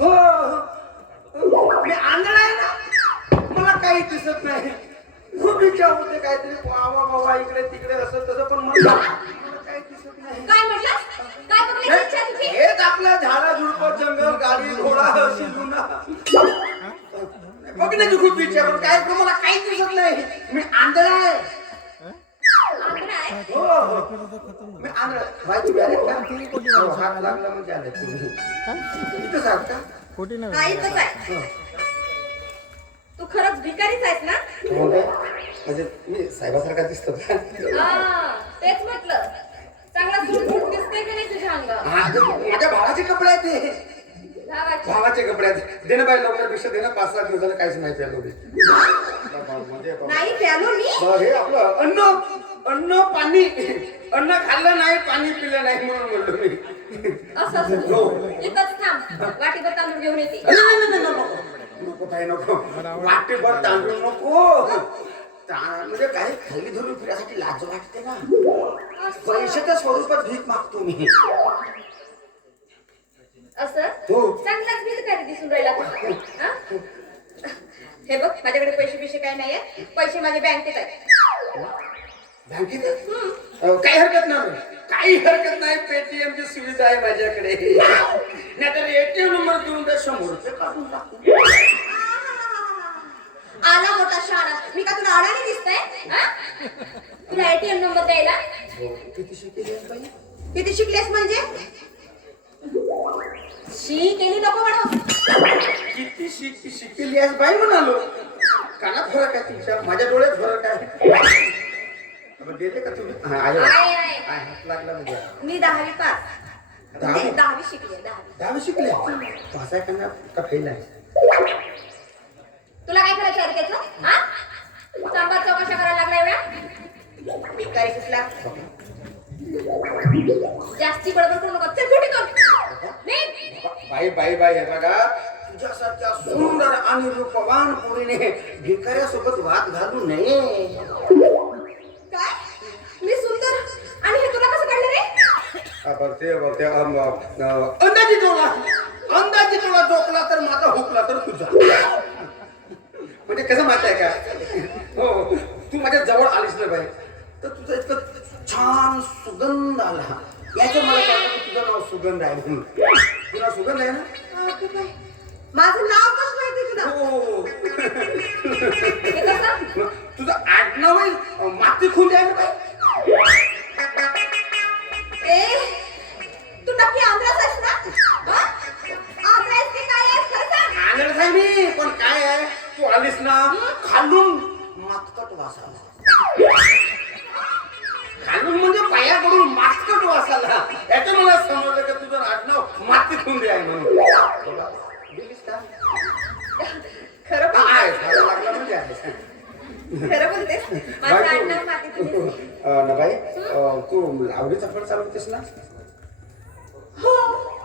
हो मी आंधळा आहे ना मला काही दिसत नाही. खूप इच्छा होते काहीतरी वावा वावा इकडे तिकडे असं तसं पण मला काही दिसत नाही. काय म्हटलं काय बघण्याची इच्छा तुझी हेच आपल्या झाडा झुडप जंगल गाडी घोडा शिंदुना बघण्याची खूप इच्छा पण काय मला काही दिसत नाही. मी आंधळा आहे. खोटी नाही इथंच आहे. तू खरंच भिकारीच आहेस ना? म्हणजे मी साहेबासारखा दिसतो का हा तेच म्हटलं. चांगला सुटसुट दिसतोय का नाही तुझ्या अंगावर? माझ्या भावाचे कपडे आहेत. ते भावाची भावाचे कपडे आहेत दे ना बाई लवकरपेक्षा दे ना. पाच सहा दिवसाला काहीच माहिती नाही प्यालो मी? हे आपलं अन्न. अन्न पाणी. अन्न खाल्लं नाही पाणी पिलं नाही म्हणून म्हणलो मी. असं असं. हो. इथंच थांब. वाटीभर तांदूळ घेऊन येते. अरे, नाही, नाही, नाही, नको नको काही नको. वाटेभर तांदूळ नको. ता- म्हणजे काही खाली धरून फिरायसाठी लाज वाटते ना. पैशाच्या स्वरूपात भीक मागतो मी. असं? हो. चांगलाच भिकारी दिसून राहिला. तू हा? हे बघ माझ्याकडे पैसे बिशे काय नाहीये पैसे माझ्या बँकेत आहेत. काही हरकत नाही काही हरकत नाही. पेटीएम ची सुविधा आहे माझ्याकडे. नाहीतर एटीएम नंबर देऊन द्या शंभर रुपये काढून टाकू आला मोठा शहाणा मी का तुला अडाणी दिसतंय हा? तुला एटीएम नंबर द्यायला? हो, किती शिकेली आहे बाई? किती शिकलेस म्हणजे? शी केली नको म्हणून. किती शिक शिकेली आहेस बाई म्हणालो. कानात फरक आहे तुमच्या. माझ्या डोळ्यात फरक आहे. आपण देते का तुम्ही? हा, आले. आहे, आहे. आहे, हात लागला म्हणजे. मी दहावी पास. दहावी? म्हणजे दहावी शिकली दहावी. दहावी शिकले का फेल आहे? तुला काय करायचं आहे त्याचं हा? चांबा चौकशा करायला लागलाय वेळा भिकारी कुठला जास्ती बडबड करू नका. चल कुठे. बाई बाई बाई हे बघा. तुझ्यासारख्या सुंदर आणि रूपवान पोरीने भिकाऱ्यासोबत वाद घालू नये. रे बघ ते बघ ते अम, अ, अंदाजी टोला अंदाजी टोला झोपला तर माझा हुकला तर तुझा. म्हणजे कसं माहिती आहे का? हो तू माझ्या जवळ आलीस ना बाई. तर तुझं इतकं छान सुगंध आला. याचं मला कळलं की तुझं नाव सुगंध आहे म्हणून. तुला सुगंध आहे ना? माझं नाव कसं माहिती तुला. हो. तुझं आडनावही अ, माती खुंड आहे ना बाई? ए नक्की आंध्राच आहेस ना? हा? आंध्रा आहेस की काय आहेस खरं सांग? आनंद आहे मी पण काय आहे? तू आलीस ना खालून मातकट वास आला खालून म्हणजे पायाकडून मातकट वास आला याचं मला समजलं की तुझं आडनाव माती खुंडी आहे म्हणून. बघा, गेलीस का? खरं बोल आहे, खायला लागला म्हणजे आहे. खरं बोलतेस. माझं बाई, आडनाव तू- मातीत अ, ना बाई अ, तू लावडीचा फळ चालवतेस ना?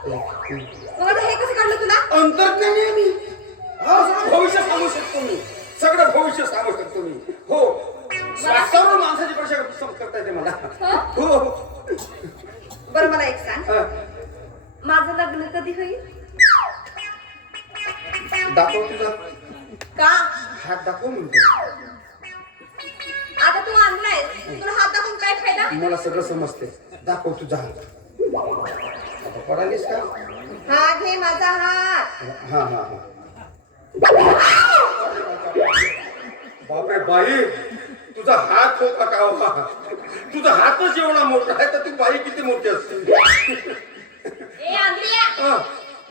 मग आता हे कसं काढलं तुला? अंतर्ज्ञानी आहे मी. हा सगळं भविष्य सांगू शकतो मी. सगळं भविष्य सांगू शकतो मी. हो. श्वासावर माणसाची परीक्षा करता येते मला. हो? बरं मला एक सांग. हा, माझं लग्न कधी होईल? दाखव तुझा. का? हात दाखव म्हणतो आता तू आणलायस. तुला हात दाखवून काय फायदा? मला सगळं समजते दाखव तुझा हात. पडालीस का? हा घे माझा हात. हा हा हा. बापरे बाई तुझा हात हो का कावा तुझा हातच एवढा मोठा आहे तर तू बाई किती मोठी असते? ए आंद्रिया हा,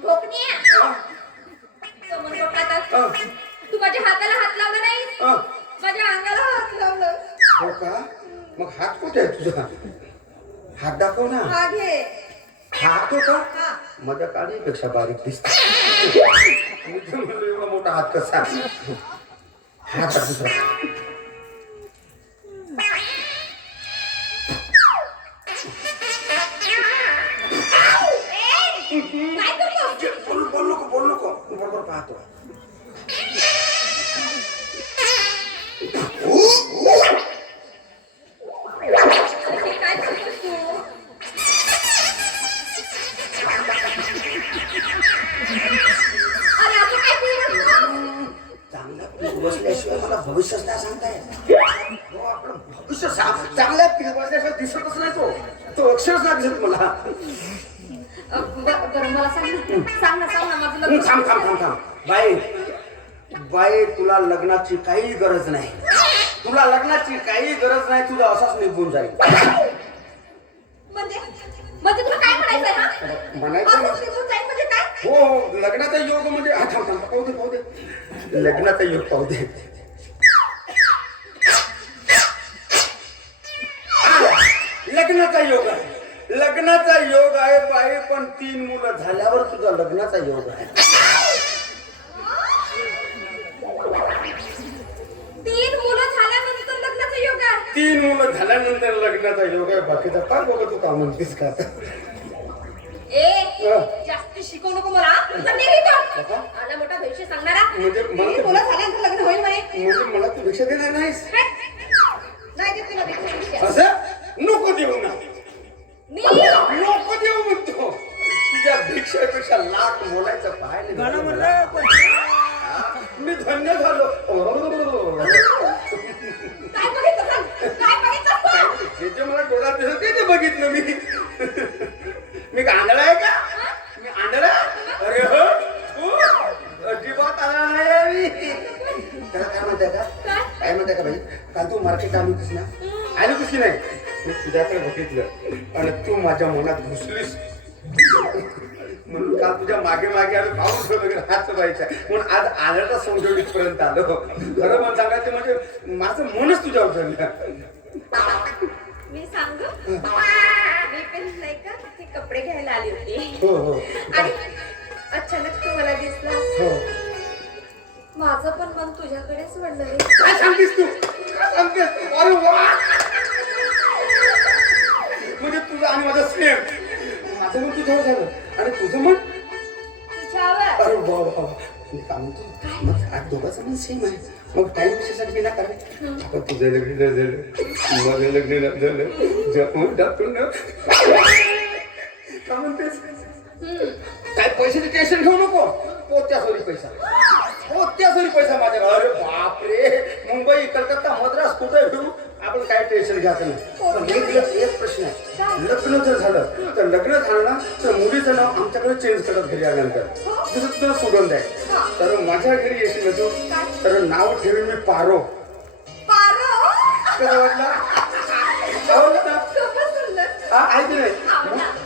भोकनिया समोर. हा, तू माझ्या हाताला हात लावला नाही हा. माझ्या अंगाला हात लावलं. हो का? मग हात कुठे आहे तुझा? हात दाखव ना. हा. घे हात हो का हा माझ्या काळीपेक्षा बारीक दिसते एवढा मोठा हात कसा? हात दुसरा. बोल नको बोल नको. बरोबर पाहतो. सांगताय हो चांगल्या पिलवाल्याशिवाय दिसतच नाही तो तो अक्षरच नाही दिसत मला. अ, ब- बरं मला सांग ना. सांग ना सांग ना माझं लग्न थांब थांब थांब थांब. बाई बाई तुला लग्नाची काही गरज नाही. तुला लग्नाची काही गरज नाही तुझा असाच निघून जाईल. म्हणजे? म्हणजे तुला काय म्हणायचंय हा? म्हणायचं असंच ना- निघून जाईल म्हणजे काय? हो हो लग्नाचा योग म्हणजे हा, थांब थांब पाहू दे पाहू दे. लग्नाचा योग पाहू दे. लग्नाचा योग आहे लग्नाचा योग आहे बाई पण तीन मुलं झाल्यावर तुझा लग्नाचा योग आहे तीन मुलं झाल्यानंतर लग्नाचं योग आहे तीन मुलं झाल्यानंतर लग्नाचा योग आहे बाकीचा काय बघ तू का म्हणतेस का आता? ए अ. जास्त शिकवू नको मला. आला मोठा भविष्य सांगणारा म्हणजे मला तर- मुलं झाल्यानंतर लग्न होईल म्हणे म्हणजे मला तू भिक्षा देणार नाहीस? नाही देत तुला भिक्षा भिक्षा. असं नको देऊ ना मी? नको देऊ म्हणतो तुझ्या भिक्षेपेक्षा लाख बोलायचं पाहायला मी धन्य झालो. काय बघितलं सांग? काय बघितलं जे जे मला डोळ्यात दिसत ते बघितलं मी. माझ्या मनात घुसलीस. म्हणून काल तुझ्या मागे मागे आलो पाहून ठेवलं की हात व्हायचा म्हणून आज आल्याचा समजवणीपर्यंत आलो. खरं मला सांगायचं म्हणजे माझं मनच तुझ्यावर ठरलं मी सांगू? मी पण नाही का ते कपडे घ्यायला आली होती. हो हो. आणि अचानक तू मला दिसला हो. माझं पण मन तुझ्याकडेच रे. काय सांगतेस तू? काय सांगतेस तू? अरे वा! म्हणजे तुझं आणि माझं सेम माझं मन तुझ्यावर झालं. आणि तुझं तुझ्यावर. अरे वा वा वा. मी काय म्हणतो मग आज दोघांचं मन सेम आहे. मग टाइम कशासाठी बिना करावे आता तुझं लग्न नाही झालं. माझं लग्न नाही झालं. जपून टाकून काय म्हणतेस? काय पैशाची टेन्शन घेऊ नको. पोत्यासोरी पैसा. पोत्यासोरी पैसा माझ्याकडे. अरे बापरे. मुंबई कलकत्ता मद्रास कुठे फिरू आपण काय टेन्शन घ्यायचं नाही पण एक एक- प्रश्न आहे. लग्न जर झालं तर लग्न झालं ना तर मुलीचं नाव आमच्याकडे चेंज करत घरी आल्यानंतर. जसं तुला सोडून द्याय तर माझ्या घरी येशील ना तू? तर नाव ठेवीन मी पारो. पारो? कसं वाटलं? आवडलं ना? खूपच सुंदर. हा, आहे की नाही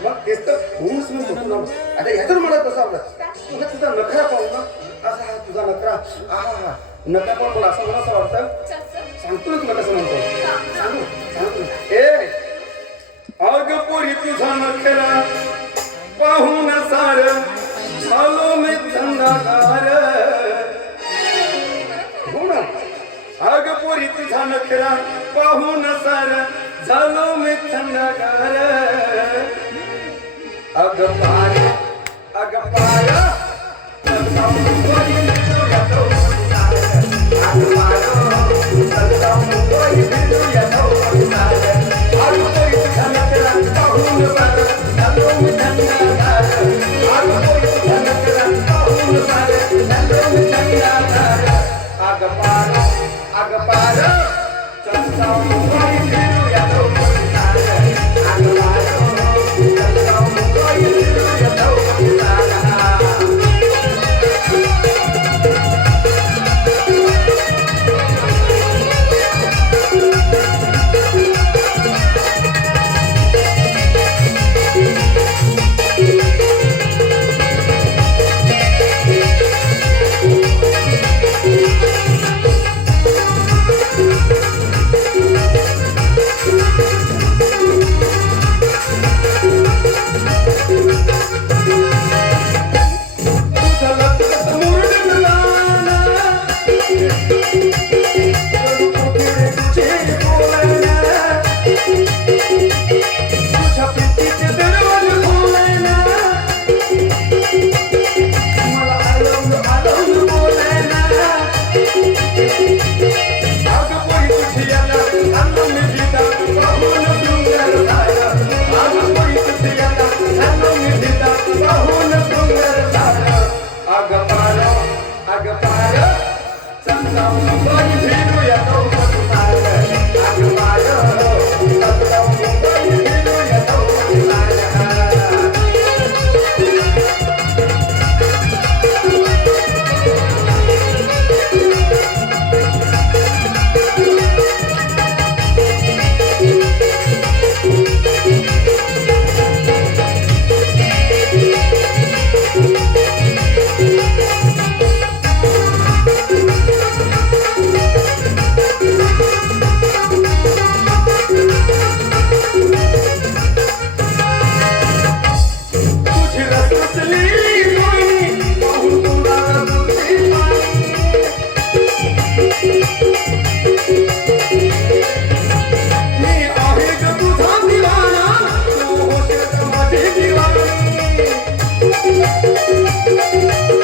मग- तेच तर म्हणूनच मी म्हणतो ना. आता ह्यातच मला कसं आवडत तुला तुझा नखरा पाहू ना. असा हा तुझा नकरा आहा हा नखरा मला असं मला असं वाटतं. सांगतो ना तुला कसं म्हणतो. सांगू सांगतो ए अग पोरी तुझा नखरा पाहून सार आलो मी थंडगार हो ना? अग पोरी तुझा नखरा पाहून सार झालो मी थंडगार अग पार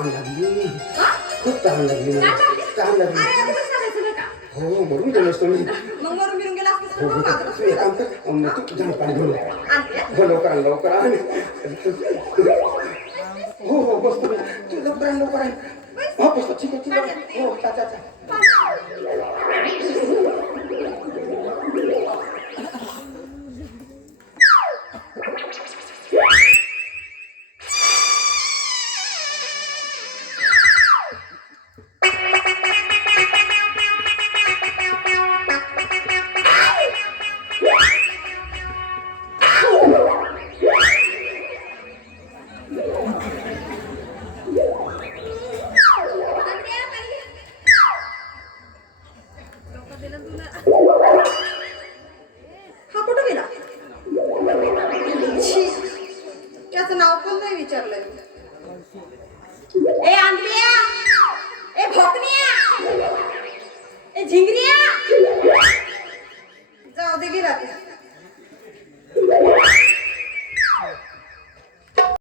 तहान लागली. खूप तहान लागली मला. लागली? हो मरून गेलो असतो मी. हो, हो. तू काम कर. तू तुझ्या पाणी घेऊन हो, लवकर लवकर आणि.